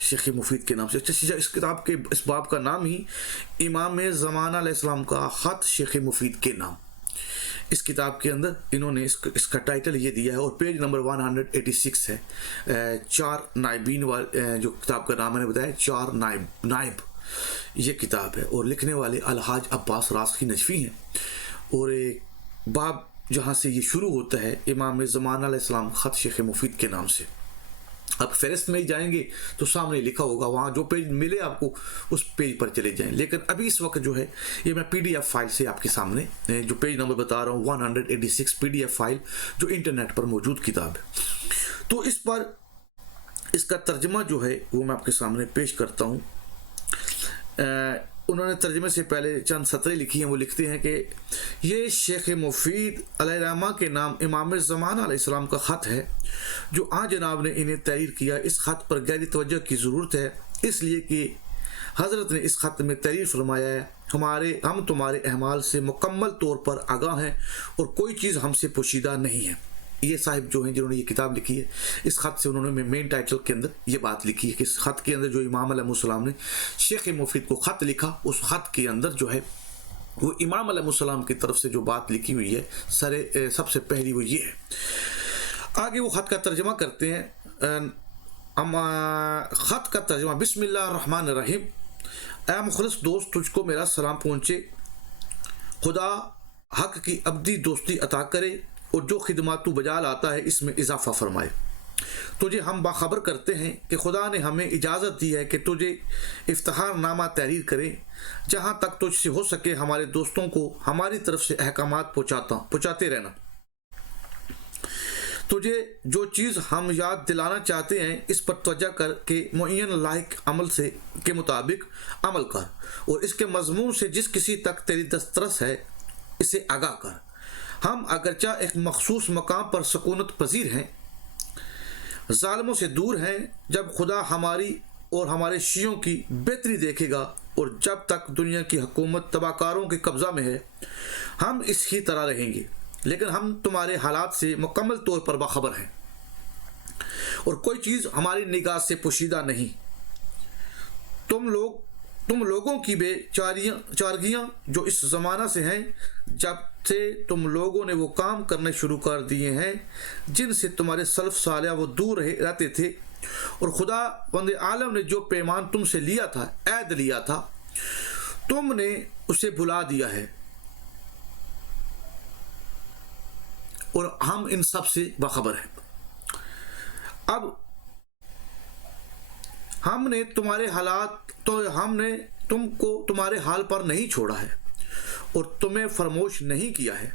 شیخ مفید کے نام سے. اس کتاب کے اس باب کا نام ہی امام زمانہ علیہ السلام کا خط شیخ مفید کے نام. اس کتاب کے اندر انہوں نے اس کا ٹائٹل یہ دیا ہے اور پیج نمبر 186 ہے. 4 نائبین جو کتاب کا نام میں نے بتایا 4 نائب یہ کتاب ہے اور لکھنے والے الحاج عباس راسخی نجفی ہیں. اور ایک باب جہاں سے یہ شروع ہوتا ہے امام زمانہ علیہ السلام خط شیخ مفید کے نام سے. اب فہرست میں ہی جائیں گے تو سامنے لکھا ہوگا, وہاں جو پیج ملے آپ کو اس پیج پر چلے جائیں. لیکن ابھی اس وقت جو ہے یہ میں پی ڈی ایف فائل سے آپ کے سامنے جو پیج نمبر بتا رہا ہوں 186 پی ڈی ایف فائل جو انٹرنیٹ پر موجود کتاب ہے. تو اس پر اس کا ترجمہ جو ہے وہ میں آپ کے سامنے پیش کرتا ہوں. انہوں نے ترجمے سے پہلے چند سطریں لکھی ہیں. وہ لکھتے ہیں کہ یہ شیخ مفید علیہ الرحمہ کے نام امام زمانہ علیہ السلام کا خط ہے جو جناب نے انہیں تحریر کیا. اس خط پر گہری توجہ کی ضرورت ہے اس لیے کہ حضرت نے اس خط میں تحریر فرمایا ہے ہم تمہارے اعمال سے مکمل طور پر آگاہ ہیں اور کوئی چیز ہم سے پوشیدہ نہیں ہے. یہ صاحب جو ہیں جنہوں نے یہ کتاب لکھی ہے اس خط سے انہوں نے مین ٹائٹل کے اندر یہ بات لکھی ہے کہ اس خط کے اندر جو امام علیہ السلام نے شیخ مفید کو خط لکھا اس خط کے اندر جو ہے وہ امام علیہ السلام کی طرف سے جو بات لکھی ہوئی ہے سب سے پہلی وہ یہ ہے. آگے وہ خط کا ترجمہ کرتے ہیں. خط کا ترجمہ بسم اللہ الرحمن الرحیم. اے مخلص دوست تجھ کو میرا سلام پہنچے. خدا حق کی ابدی دوستی عطا کرے اور جو خدمات تو بجا لاتا ہے اس میں اضافہ فرمائے. تجھے ہم باخبر کرتے ہیں کہ خدا نے ہمیں اجازت دی ہے کہ تجھے افتخار نامہ تحریر کریں. جہاں تک تجھ سے ہو سکے ہمارے دوستوں کو ہماری طرف سے احکامات پہنچاتے رہنا. تجھے جو چیز ہم یاد دلانا چاہتے ہیں اس پر توجہ کر کے معین لائق عمل کے مطابق عمل کر اور اس کے مضمون سے جس کسی تک تیری دسترس ہے اسے آگاہ کر. ہم اگرچہ ایک مخصوص مقام پر سکونت پذیر ہیں, ظالموں سے دور ہیں. جب خدا ہماری اور ہمارے شیعوں کی بہتری دیکھے گا اور جب تک دنیا کی حکومت تباکاروں کے قبضہ میں ہے ہم اس ہی طرح رہیں گے. لیکن ہم تمہارے حالات سے مکمل طور پر باخبر ہیں اور کوئی چیز ہماری نگاہ سے پوشیدہ نہیں. تم لوگوں کی بے چارگیاں جو اس زمانہ سے ہیں جب سے تم لوگوں نے وہ کام کرنے شروع کر دیے ہیں جن سے تمہارے سلف صالح وہ دور رہتے تھے اور خدا بند عالم نے جو پیمان تم سے لیا تھا عہد لیا تھا تم نے اسے بھلا دیا ہے اور ہم ان سب سے باخبر ہیں. اب ہم نے تم کو تمہارے حال پر نہیں چھوڑا ہے اور تمہیں فراموش نہیں کیا ہے.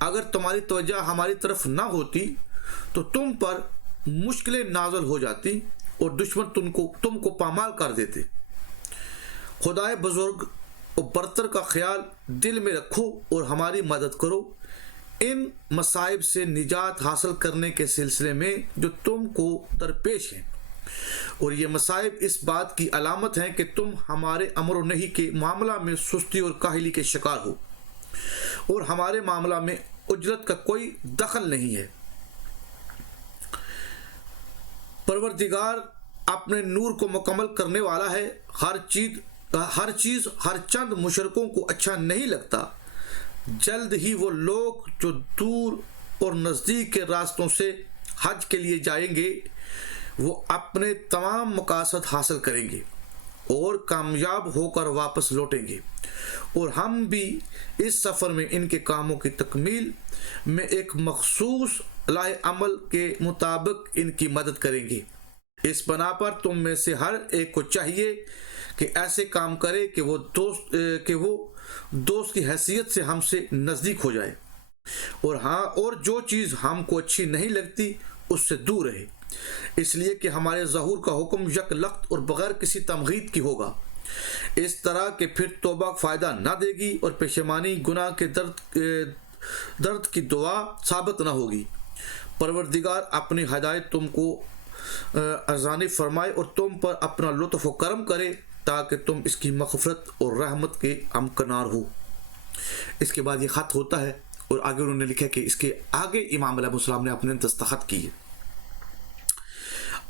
اگر تمہاری توجہ ہماری طرف نہ ہوتی تو تم پر مشکلیں نازل ہو جاتی اور دشمن تم کو پامال کر دیتے. خدائے بزرگ اور برتر کا خیال دل میں رکھو اور ہماری مدد کرو ان مصائب سے نجات حاصل کرنے کے سلسلے میں جو تم کو درپیش ہیں. اور یہ مصائب اس بات کی علامت ہیں کہ تم ہمارے امر و نہی کے معاملہ میں سستی اور کاہلی کے شکار ہو اور ہمارے معاملہ میں اجرت کا کوئی دخل نہیں ہے. پروردگار اپنے نور کو مکمل کرنے والا ہے. ہر چیز ہر چند مشرکوں کو اچھا نہیں لگتا. جلد ہی وہ لوگ جو دور اور نزدیک کے راستوں سے حج کے لیے جائیں گے وہ اپنے تمام مقاصد حاصل کریں گے اور کامیاب ہو کر واپس لوٹیں گے اور ہم بھی اس سفر میں ان کے کاموں کی تکمیل میں ایک مخصوص لائے عمل کے مطابق ان کی مدد کریں گے. اس بنا پر تم میں سے ہر ایک کو چاہیے کہ ایسے کام کرے کہ وہ دوست کی حیثیت سے ہم سے نزدیک ہو جائے اور جو چیز ہم کو اچھی نہیں لگتی اس سے دور رہے. اس لیے کہ ہمارے ظہور کا حکم یک لخت اور بغیر کسی تمغید کی ہوگا. اس طرح کہ پھر توبہ فائدہ نہ دے گی اور پشیمانی گناہ کے درد کی دعا ثابت نہ ہوگی. پروردگار اپنی ہدایت تم کو ارزانی فرمائے اور تم پر اپنا لطف و کرم کرے تاکہ تم اس کی مغفرت اور رحمت کے امکنار ہو. اس کے بعد یہ خط ہوتا ہے اور آگے انہوں نے لکھا کہ اس کے آگے امام علیہ السلام نے اپنے دستخط کیے.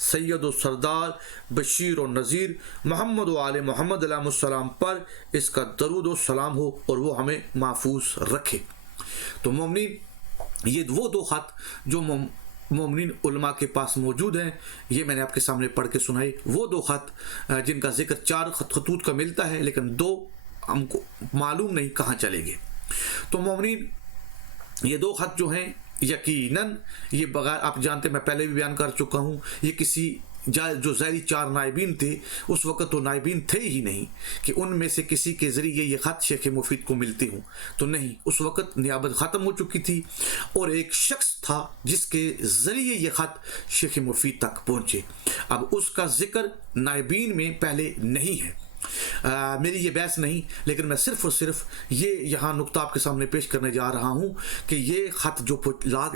سید و سردار بشیر و نذیر محمد و آل محمد علیہ السلام پر اس کا درود و سلام ہو اور وہ ہمیں محفوظ رکھے۔ تو مومنین، یہ وہ دو خط جو مومنین علماء کے پاس موجود ہیں، یہ میں نے آپ کے سامنے پڑھ کے سنائی۔ وہ دو خط جن کا ذکر 4 خطوط کا ملتا ہے، لیکن 2 ہم کو معلوم نہیں کہاں چلے گئے۔ تو مومنین، یہ 2 خط جو ہیں یقیناً یہ بغیر، آپ جانتے میں پہلے بھی بیان کر چکا ہوں، یہ کسی جو ظاہری 4 نائبین تھے اس وقت تو نائبین تھے ہی نہیں کہ ان میں سے کسی کے ذریعے یہ خط شیخ مفید کو ملتے ہوں، تو نہیں، اس وقت نیابت ختم ہو چکی تھی اور ایک شخص تھا جس کے ذریعے یہ خط شیخ مفید تک پہنچے۔ اب اس کا ذکر نائبین میں پہلے نہیں ہے، میری یہ بحث نہیں، لیکن میں صرف اور صرف یہ یہاں نقطہ آپ کے سامنے پیش کرنے جا رہا ہوں کہ یہ خط جو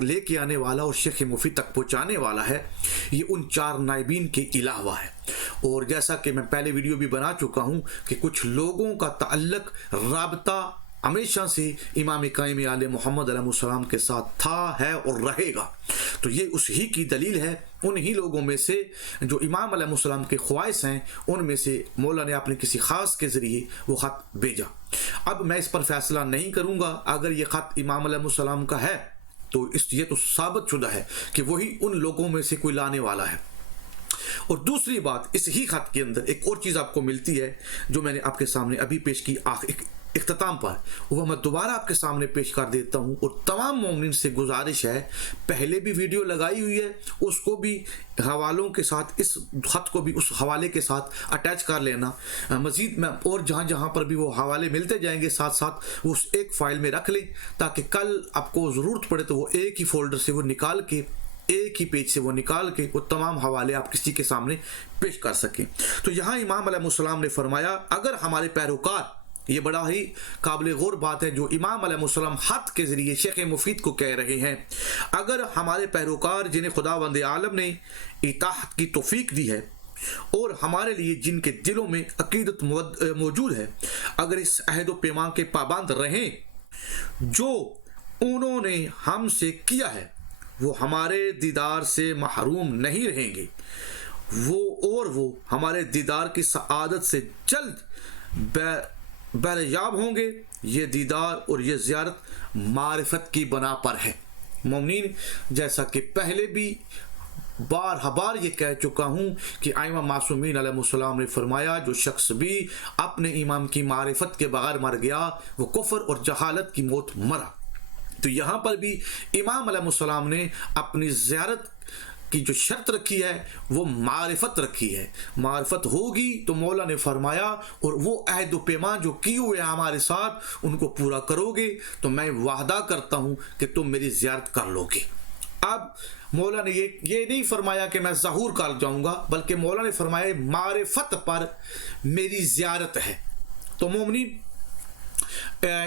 لے کے آنے والا اور شیخ مفید تک پہنچانے والا ہے، یہ ان 4 نائبین کے علاوہ ہے۔ اور جیسا کہ میں پہلے ویڈیو بھی بنا چکا ہوں کہ کچھ لوگوں کا تعلق، رابطہ ہمیشہ سے امام قائم علیہ محمد علیہ السلام کے ساتھ تھا، ہے اور رہے گا۔ تو یہ اس ہی کی دلیل ہے، انہی لوگوں میں سے جو امام علیہ السلام کے خواص ہیں، ان میں سے مولا نے اپنے کسی خاص کے ذریعے وہ خط بھیجا۔ اب میں اس پر فیصلہ نہیں کروں گا، اگر یہ خط امام علیہ السلام کا ہے تو یہ تو ثابت شدہ ہے کہ وہی ان لوگوں میں سے کوئی لانے والا ہے۔ اور دوسری بات، اس ہی خط کے اندر ایک اور چیز آپ کو ملتی ہے جو میں نے آپ کے سامنے ابھی پیش کی اختتام پر، وہ میں دوبارہ آپ کے سامنے پیش کر دیتا ہوں، اور تمام مومنین سے گزارش ہے، پہلے بھی ویڈیو لگائی ہوئی ہے، اس کو بھی حوالوں کے ساتھ، اس خط کو بھی اس حوالے کے ساتھ اٹیچ کر لینا، مزید میں اور جہاں جہاں پر بھی وہ حوالے ملتے جائیں گے ساتھ ساتھ وہ اس ایک فائل میں رکھ لیں، تاکہ کل آپ کو ضرورت پڑے تو وہ ایک ہی فولڈر سے وہ نکال کے، ایک ہی پیج سے وہ نکال کے وہ تمام حوالے آپ کسی کے سامنے پیش کر سکیں۔ تو یہاں امام علیہ السلام نے فرمایا، اگر ہمارے پیروکار، یہ بڑا ہی قابل غور بات ہے جو امام علیہ السلام خط کے ذریعے شیخ مفید کو کہہ رہے ہیں، اگر ہمارے پیروکار جنہیں خداوند عالم نے اطاعت کی توفیق دی ہے اور ہمارے لیے جن کے دلوں میں عقیدت موجود ہے، اگر اس عہد و پیمان کے پابند رہیں جو انہوں نے ہم سے کیا ہے، وہ ہمارے دیدار سے محروم نہیں رہیں گے، وہ ہمارے دیدار کی سعادت سے جلد بہریاب ہوں گے۔ یہ دیدار اور یہ زیارت معرفت کی بنا پر ہے۔ مومنین، جیسا کہ پہلے بھی بار یہ کہہ چکا ہوں کہ ائمہ معصومین علیہ السلام نے فرمایا، جو شخص بھی اپنے امام کی معرفت کے بغیر مر گیا وہ کفر اور جہالت کی موت مرا۔ تو یہاں پر بھی امام علیہ السلام نے اپنی زیارت کی جو شرط رکھی ہے وہ معرفت رکھی ہے، معرفت ہوگی تو مولا نے فرمایا، اور وہ عہد و پیمان جو کیے ہوئے ہیں ہمارے ساتھ ان کو پورا کرو گے تو میں وعدہ کرتا ہوں کہ تم میری زیارت کر لو گے۔ اب مولا نے یہ نہیں فرمایا کہ میں ظہور کر جاؤں گا، بلکہ مولا نے فرمایا معرفت پر میری زیارت ہے۔ تو مومنین،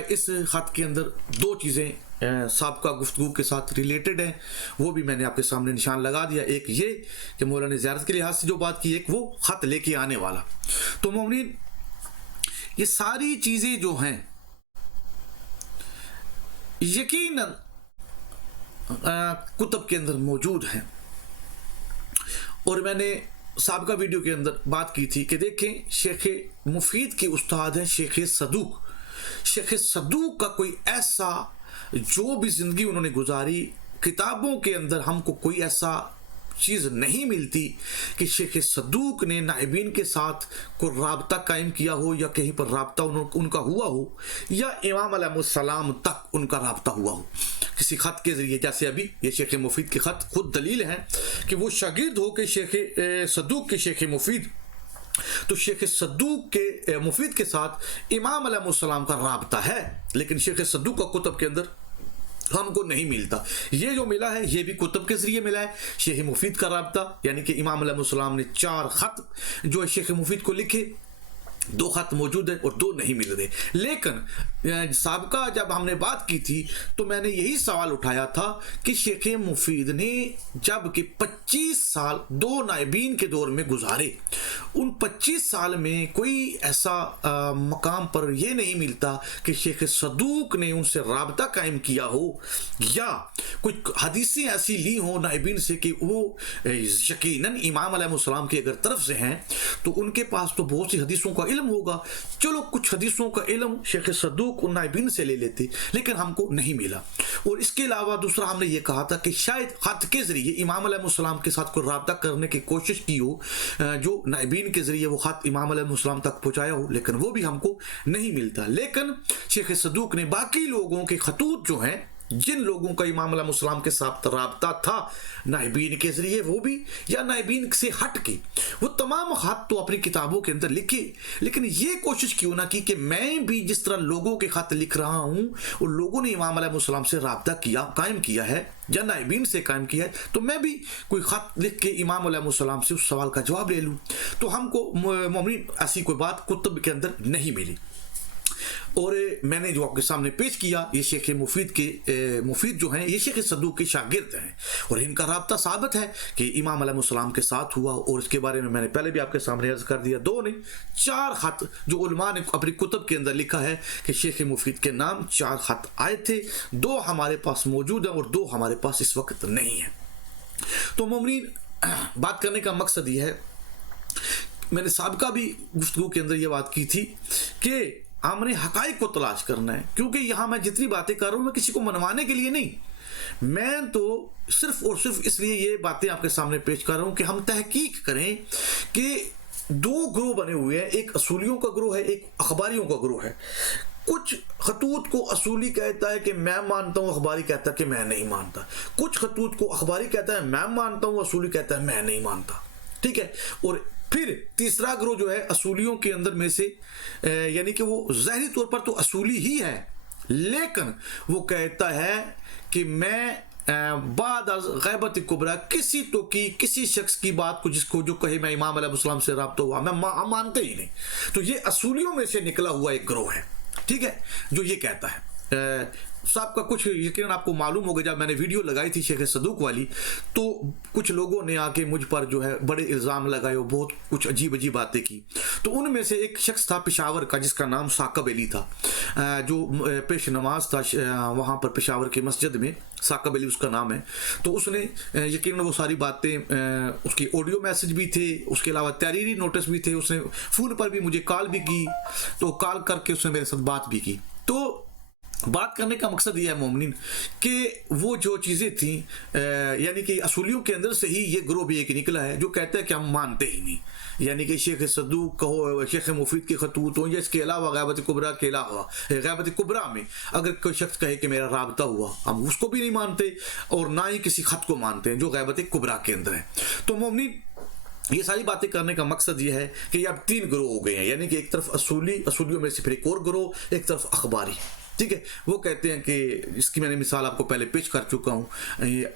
اس خط کے اندر 2 چیزیں سابقہ گفتگو کے ساتھ ریلیٹڈ ہیں، وہ بھی میں نے آپ کے سامنے نشان لگا دیا۔ ایک یہ کہ مولا نے زیارت کے لحاظ سے جو بات کی، ایک وہ خط لے کے آنے والا۔ تو مومنین، یہ ساری چیزیں جو ہیں یقیناً کتب کے اندر موجود ہیں، اور میں نے سابقہ ویڈیو کے اندر بات کی تھی کہ دیکھیں، شیخ مفید کے استاد ہیں شیخ صدوق۔ شیخ صدوق کا کوئی ایسا، جو بھی زندگی انہوں نے گزاری، کتابوں کے اندر ہم کو کوئی ایسا چیز نہیں ملتی کہ شیخ صدوق نے نائبین کے ساتھ کوئی رابطہ قائم کیا ہو، یا کہیں پر رابطہ ان کا ہوا ہو، یا امام علیہ السلام تک ان کا رابطہ ہوا ہو کسی خط کے ذریعے۔ جیسے ابھی یہ شیخ مفید کے خط خود دلیل ہے کہ وہ شاگرد ہو کے شیخ صدوق کے شیخ مفید، تو شیخ صدوق کے مفید کے ساتھ امام علیہ السلام کا رابطہ ہے، لیکن شیخ صدوق کا کتب کے اندر ہم کو نہیں ملتا۔ یہ جو ملا ہے یہ بھی کتب کے ذریعے ملا ہے، شیخ مفید کا رابطہ، یعنی کہ امام علیہ السلام نے 4 خط جو ہے شیخ مفید کو لکھے، 2 خط موجود ہیں اور 2 نہیں مل رہے۔ لیکن سابقہ جب ہم نے بات کی تھی تو میں نے یہی سوال اٹھایا تھا کہ شیخ مفید نے جب کہ 25 سال 2 نائبین کے دور میں گزارے، ان 25 سال میں کوئی ایسا مقام پر یہ نہیں ملتا کہ شیخ صدوق نے ان سے رابطہ قائم کیا ہو یا کچھ حدیثیں ایسی لی ہوں نائبین سے کہ وہ یقیناً امام علیہ السلام کی اگر طرف سے ہیں تو ان کے پاس تو بہت سی حدیثوں کا علم ہوگا، چلو کچھ حدیثوں کا علم شیخ صدوق ان نائبین سے لے لیتے، لیکن ہم کو نہیں ملا۔ اور اس کے علاوہ دوسرا ہم نے یہ کہا تھا کہ شاید خط کے ذریعے امام علیہ السلام کے ساتھ کوئی رابطہ کرنے کی کوشش کی ہو، جو نائبین کے ذریعے وہ خط امام علیہ السلام تک پہنچایا ہو، لیکن وہ بھی ہم کو نہیں ملتا۔ لیکن شیخ صدوق نے باقی لوگوں کے خطوط جو ہیں، جن لوگوں کا امام علیہ السلام کے ساتھ رابطہ تھا نائبین کے ذریعے وہ بھی یا نائبین سے ہٹ کے، وہ تمام خط تو اپنی کتابوں کے اندر لکھے، لیکن یہ کوشش کیوں نہ کی کہ میں بھی جس طرح لوگوں کے خط لکھ رہا ہوں اور لوگوں نے امام علیہ السلام سے رابطہ قائم کیا ہے یا نائبین سے قائم کیا ہے، تو میں بھی کوئی خط لکھ کے امام علیہ السلام سے اس سوال کا جواب لے لوں۔ تو ہم کو مومنین ایسی کوئی بات کتب کے اندر نہیں ملی، اور میں نے جو آپ کے سامنے پیش کیا یہ شیخ مفید جو ہیں یہ شیخ صدوق کے شاگرد ہیں، اور ان کا رابطہ ثابت ہے کہ امام علیہ السلام کے ساتھ ہوا، اور اس کے بارے میں نے پہلے بھی آپ کے سامنے عرض کر دیا، 2 نہیں 4 خط جو علماء نے اپنی کتب کے اندر لکھا ہے کہ شیخ مفید کے نام 4 خط آئے تھے، 2 ہمارے پاس موجود ہیں اور 2 ہمارے پاس اس وقت نہیں ہیں۔ تو مومنین بات کرنے کا مقصد یہ ہے، میں نے سابقہ بھی گفتگو کے اندر یہ بات کی تھی کہ ہم نے حقائق کو تلاش کرنا ہے، کیونکہ یہاں میں جتنی باتیں کر رہا ہوں میں کسی کو منوانے کے لیے نہیں، میں تو صرف اور صرف اس لیے یہ باتیں آپ کے سامنے پیش کر رہا ہوں کہ ہم تحقیق کریں کہ 2 گروہ بنے ہوئے ہیں، ایک اصولیوں کا گروہ ہے، ایک اخباریوں کا گروہ ہے۔ کچھ خطوط کو اصولی کہتا ہے کہ میں مانتا ہوں، اخباری کہتا ہے کہ میں نہیں مانتا، کچھ خطوط کو اخباری کہتا ہے میں مانتا ہوں، اصولی کہتا ہے میں نہیں مانتا، ٹھیک ہے۔ اور پھر تیسرا گروہ جو ہے اصولیوں کے اندر میں سے، یعنی کہ وہ ظاہری طور پر تو اصولی ہی ہے، لیکن وہ کہتا ہے کہ میں بعد از غیبت کبریٰ کسی شخص کی بات کو جو کہے میں امام علیہ السلام سے رابطہ ہوا میں مانتے ہی نہیں۔ تو یہ اصولیوں میں سے نکلا ہوا ایک گروہ ہے، ٹھیک ہے، جو یہ کہتا ہے۔ صاحب کا کچھ یقیناً آپ کو معلوم ہوگا، جب میں نے ویڈیو لگائی تھی شیخ صدوق والی تو کچھ لوگوں نے آ کے مجھ پر جو ہے بڑے الزام لگائے اور بہت کچھ عجیب باتیں کی۔ تو ان میں سے ایک شخص تھا پشاور کا جس کا نام ثاقب علی تھا، جو پیش نماز تھا وہاں پر پشاور کی مسجد میں، ثاقب علی اس کا نام ہے۔ تو اس نے یقیناً وہ ساری باتیں، اس کی آڈیو میسج بھی تھے، اس کے علاوہ تحریری نوٹس بھی تھے، اس نے فون پر بھی مجھے کال بھی کی، تو کال کر کے اس نے میرے ساتھ بات بھی کی۔ تو بات کرنے کا مقصد یہ ہے مومنین کہ وہ جو چیزیں تھیں، یعنی کہ اصولیوں کے اندر سے ہی یہ گروہ بھی ایک نکلا ہے جو کہتا ہے کہ ہم مانتے ہی نہیں، یعنی کہ شیخ صدوق کہو، شیخ مفید کے خطوط ہوں یا اس کے علاوہ غیبت کبریٰ کے علاوہ، غیبت کبریٰ میں اگر کوئی شخص کہے کہ میرا رابطہ ہوا، ہم اس کو بھی نہیں مانتے اور نہ ہی کسی خط کو مانتے ہیں جو غیبت کبریٰ کے اندر ہے۔ تو مومنین یہ ساری باتیں کرنے کا مقصد یہ ہے کہ یہ اب 3 گروہ ہو گئے ہیں، یعنی کہ ایک طرف اصولیوں میں سے پھر ایک اور گروہ، ایک طرف اخباری، ٹھیک ہے۔ وہ کہتے ہیں کہ اس کی میں نے مثال آپ کو پہلے پیش کر چکا ہوں،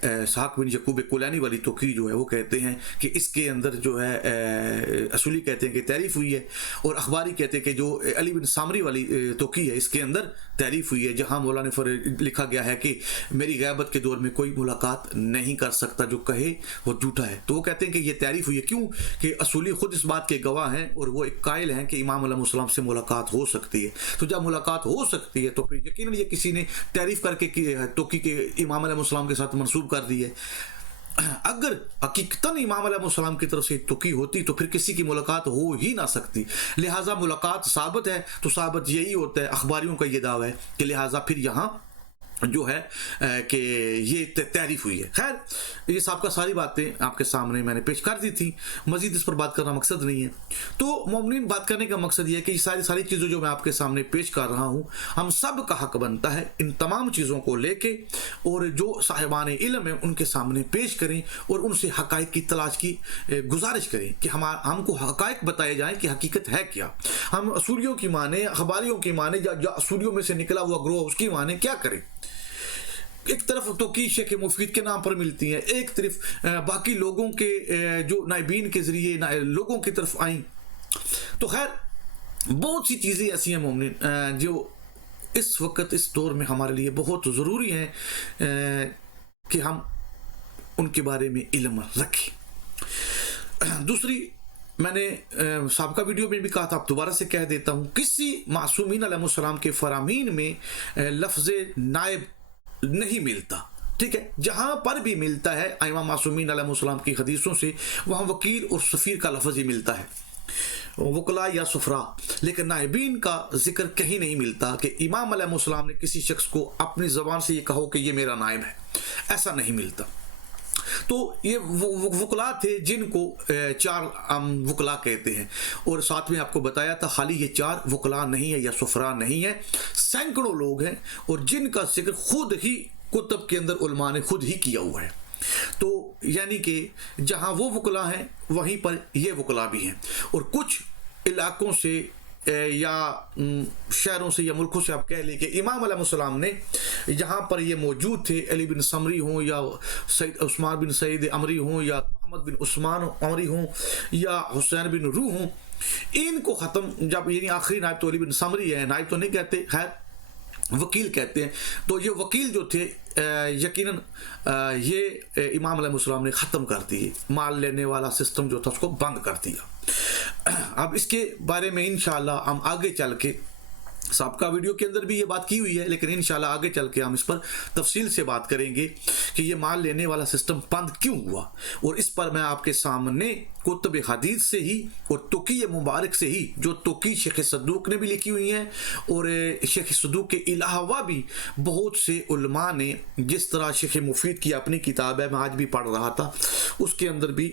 اسحاق بن یعقوب کولینی والی توقی جو ہے وہ کہتے ہیں کہ اس کے اندر جو ہے اصولی کہتے ہیں کہ تعریف ہوئی ہے، اور اخباری کہتے ہیں کہ جو علی بن سامری والی توقی ہے اس کے اندر تعریف ہوئی ہے، جہاں مولانا لکھا گیا ہے کہ میری غیبت کے دور میں کوئی ملاقات نہیں کر سکتا، جو کہے وہ جھوٹا ہے۔ تو وہ کہتے ہیں کہ یہ تعریف ہوئی ہے، کیوں کہ اصولی خود اس بات کے گواہ ہیں اور وہ ایک قائل ہیں کہ امام علیہ السلام سے ملاقات ہو سکتی ہے۔ تو جب ملاقات ہو سکتی ہے تو پھر یقیناً یہ کسی نے تعریف کر کے توقی کے امام علیہ السلام کے ساتھ منسوب کر دی ہے۔ اگر حقیقتاً امام علیہ السلام کی طرف سے توقی ہوتی تو پھر کسی کی ملاقات ہو ہی نہ سکتی، لہٰذا ملاقات ثابت ہے تو ثابت یہی ہوتا ہے، اخباریوں کا یہ دعویٰ ہے کہ لہٰذا پھر یہاں جو ہے کہ یہ تعریف ہوئی ہے۔ خیر یہ صاحب کا ساری باتیں آپ کے سامنے میں نے پیش کر دی تھی، مزید اس پر بات کرنا مقصد نہیں ہے۔ تو مومنین بات کرنے کا مقصد یہ ہے کہ یہ ساری چیزیں جو میں آپ کے سامنے پیش کر رہا ہوں، ہم سب کا حق بنتا ہے ان تمام چیزوں کو لے کے اور جو صاحبان علم ہیں ان کے سامنے پیش کریں اور ان سے حقائق کی تلاش کی گزارش کریں کہ ہم کو حقائق بتائے جائیں کہ حقیقت ہے کیا، ہم اصولیوں کی مانیں، اخباریوں کی مانیں، یا اصولیوں میں سے نکلا ہوا گروہ اس کی مانیں، کیا کریں؟ ایک طرف توقی شیخ مفید کے نام پر ملتی ہیں، ایک طرف باقی لوگوں کے جو نائبین کے ذریعے لوگوں کی طرف آئیں۔ تو خیر بہت سی چیزیں ایسی ہیں مومنین جو اس وقت اس دور میں ہمارے لیے بہت ضروری ہے کہ ہم ان کے بارے میں علم رکھیں۔ دوسری، میں نے سابقہ ویڈیو میں بھی کہا تھا، اب دوبارہ سے کہہ دیتا ہوں، کسی معصومین علیہ السلام کے فرامین میں لفظ نائب نہیں ملتا، ٹھیک ہے؟ جہاں پر بھی ملتا ہے ائمہ معصومین علیہ السلام کی حدیثوں سے، وہاں وکیل اور سفیر کا لفظ ہی ملتا ہے، وکلا یا سفرا، لیکن نائبین کا ذکر کہیں نہیں ملتا کہ امام علیہ السلام نے کسی شخص کو اپنی زبان سے یہ کہو کہ یہ میرا نائب ہے، ایسا نہیں ملتا۔ تو یہ وکلا تھے جن کو 4 وکلا کہتے ہیں، اور ساتھ میں آپ کو بتایا تھا خالی یہ 4 وکلا نہیں ہے یا سفرا نہیں ہے، سینکڑوں لوگ ہیں، اور جن کا ذکر خود ہی کتب کے اندر علماء نے خود ہی کیا ہوا ہے۔ تو یعنی کہ جہاں وہ وکلا ہیں وہیں پر یہ وکلا بھی ہیں، اور کچھ علاقوں سے یا شہروں سے یا ملکوں سے آپ کہہ لیں کہ امام علیہ السلام نے یہاں پر یہ موجود تھے، علی بن سمری ہوں یا سید عثمان بن سعید عمری ہوں یا محمد بن عثمان عمری ہوں یا حسین بن روح ہوں، ان کو ختم، جب یعنی آخری نائب تو علی بن سمری ہے، نائب تو نہیں کہتے، خیر وکیل کہتے ہیں، تو یہ وکیل جو تھے یقیناً یہ امام علیہ السلام نے ختم کر دیے، مال لینے والا سسٹم جو تھا اس کو بند کر دیا۔ اب اس کے بارے میں انشاءاللہ ہم آگے چل کے، سابقہ ویڈیو کے اندر بھی یہ بات کی ہوئی ہے، لیکن انشاءاللہ آگے چل کے ہم اس پر تفصیل سے بات کریں گے کہ یہ مال لینے والا سسٹم بند کیوں ہوا، اور اس پر میں آپ کے سامنے کتب حدیث سے ہی اور توقی مبارک سے ہی، جو توقی شیخ صدوق نے بھی لکھی ہوئی ہیں، اور شیخ صدوق کے علاوہ بھی بہت سے علماء نے، جس طرح شیخ مفید کی اپنی کتاب ہے، میں آج بھی پڑھ رہا تھا، اس کے اندر بھی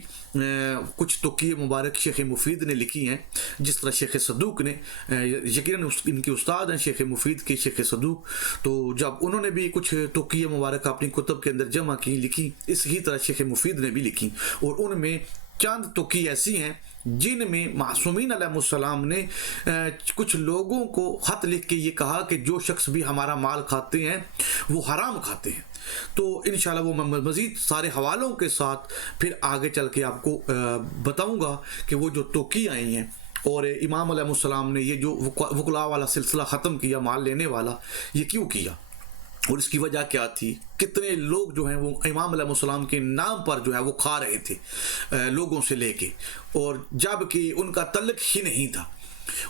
کچھ توقی مبارک شیخ مفید نے لکھی ہیں، جس طرح شیخ صدوق نے، یقیناً ان کے استاد ہیں شیخ مفید کے شیخ صدوق، تو جب انہوں نے بھی کچھ توقی مبارک اپنی کتب کے اندر جمع کی، لکھی، اسی طرح شیخ مفید نے بھی لکھی، اور ان میں چند توقی ایسی ہیں جن میں معصومین علیہ السلام نے کچھ لوگوں کو خط لکھ کے یہ کہا کہ جو شخص بھی ہمارا مال کھاتے ہیں وہ حرام کھاتے ہیں۔ تو انشاءاللہ وہ میں مزید سارے حوالوں کے ساتھ پھر آگے چل کے آپ کو بتاؤں گا کہ وہ جو توقی آئی ہیں، اور امام علیہ السلام نے یہ جو وکلا والا سلسلہ ختم کیا، مال لینے والا، یہ کیوں کیا، اور اس کی وجہ کیا تھی، کتنے لوگ جو ہیں وہ امام علیہ السلام کے نام پر جو ہے وہ کھا رہے تھے لوگوں سے لے کے، اور جب کہ ان کا تعلق ہی نہیں تھا،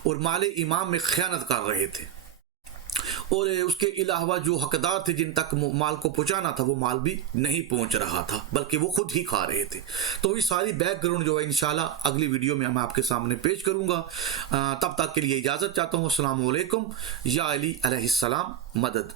اور مال امام میں خیانت کر رہے تھے، اور اس کے علاوہ جو حقدار تھے جن تک مال کو پہنچانا تھا وہ مال بھی نہیں پہنچ رہا تھا، بلکہ وہ خود ہی کھا رہے تھے۔ تو یہ ساری بیک گراؤنڈ جو ہے انشاءاللہ اگلی ویڈیو میں میں آپ کے سامنے پیش کروں گا۔ تب تک کے لیے اجازت چاہتا ہوں۔ السلام علیکم۔ یا علی علیہ السلام مدد۔